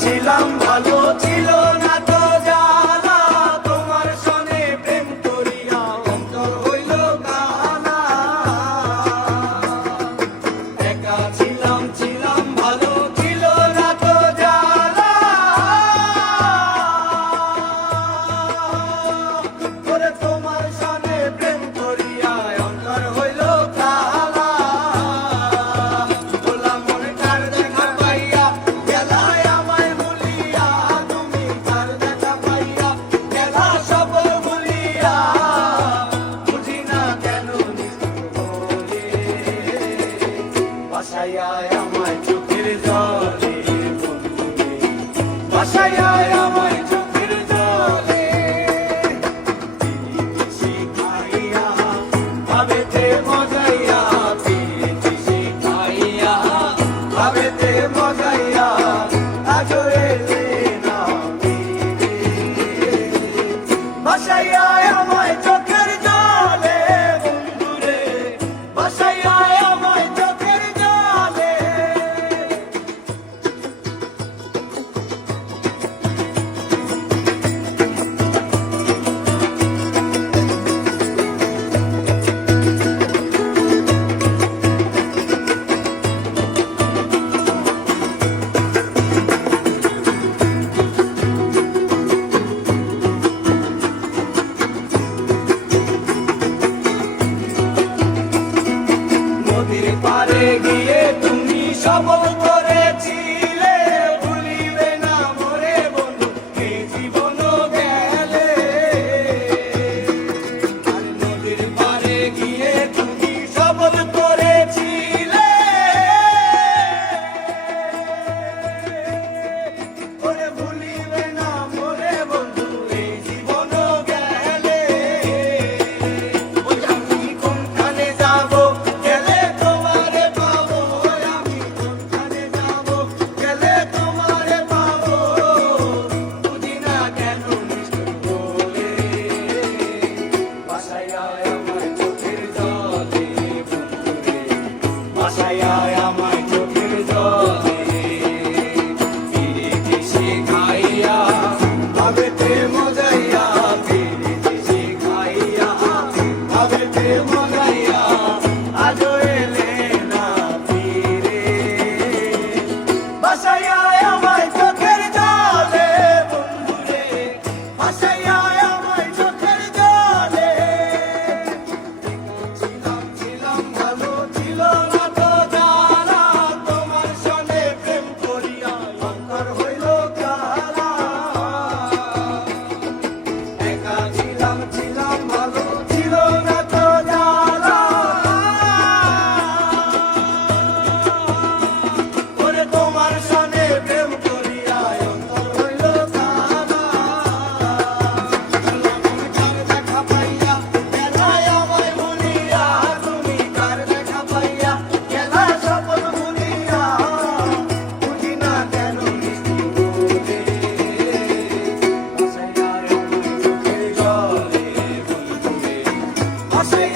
ছিলাম ভালো ছিল না তো জানা তোমার সনে প্রেম করিয়া অন্তর হইল কানা একা ছিলাম ভালো ছিল না তো জানা ওরে তোমার সনে প্রেম করিয়া অন্তর হইল কানা গোলাম মনে কার দেখা পাইয়া গেলায় আমায় ভুলিয়া তুমি কার দেখা পাইয়া গেলা সব ভুলিয়া বুঝি না কেন বলে বাসায় আমায় চোখের জলে বাসায় আমায় চোখের জলে শিখাইয়া ভাবেতে মজাইয়া পিরিতি শিখাইয়া ভাবেতে মজাইয়া আজো এলে না বাসায় আমায় চোখের জলে বন্ধুরে বাসায় আমায় চোখের জলে নদীর পারে গিয়ে তুমি শপথ করেছিলে ভুলিবে না মোরে বন্ধু এই জীবন গেলে আর নদীর পারে গিয়ে তুমি শপথ করেছিলে ওরে ভুলিবে না মোরে বন্ধু এই জীবন গেলে ওই আমি কোনখানে যাব গেলে তোমারে পাবো আমি কোনখানে যাব গেলে তোমারে পাবো বুঝি না কেন নিষ্ঠুর বলে বাসায় আমায় চোখের জলে বন্ধুরে বাসায় আমায় চোখের জলে পিরিতি শিখাইয়া ভাবেতে মজাইয়া পিরিতি শিখাইয়া ভাবেতে মজাইয়া আজো এলে না ফিরে বাসায় আমায় চোখের জলে বন্ধুরে বাসায় আমায় চোখের জলে ছিলাম ভালো ছিল না তো জানা তোমার সনে প্রেম করিয়া অন্তর হইল কালা একা ছিলাম ভালো ছিল না তো জানা ওরে তোমার সনে প্রেম করিয়া অন্তর হইল কানা কার দেখা পাইয়া গেলায় আমায় ভুলিয়া তুমি কার দেখা পাইয়া গেলা সপন ভুলিয়া বুঝি না কেন মিষ্টি বলে বাসায় আমায় চোখের জলে বন্ধুরে বাসায়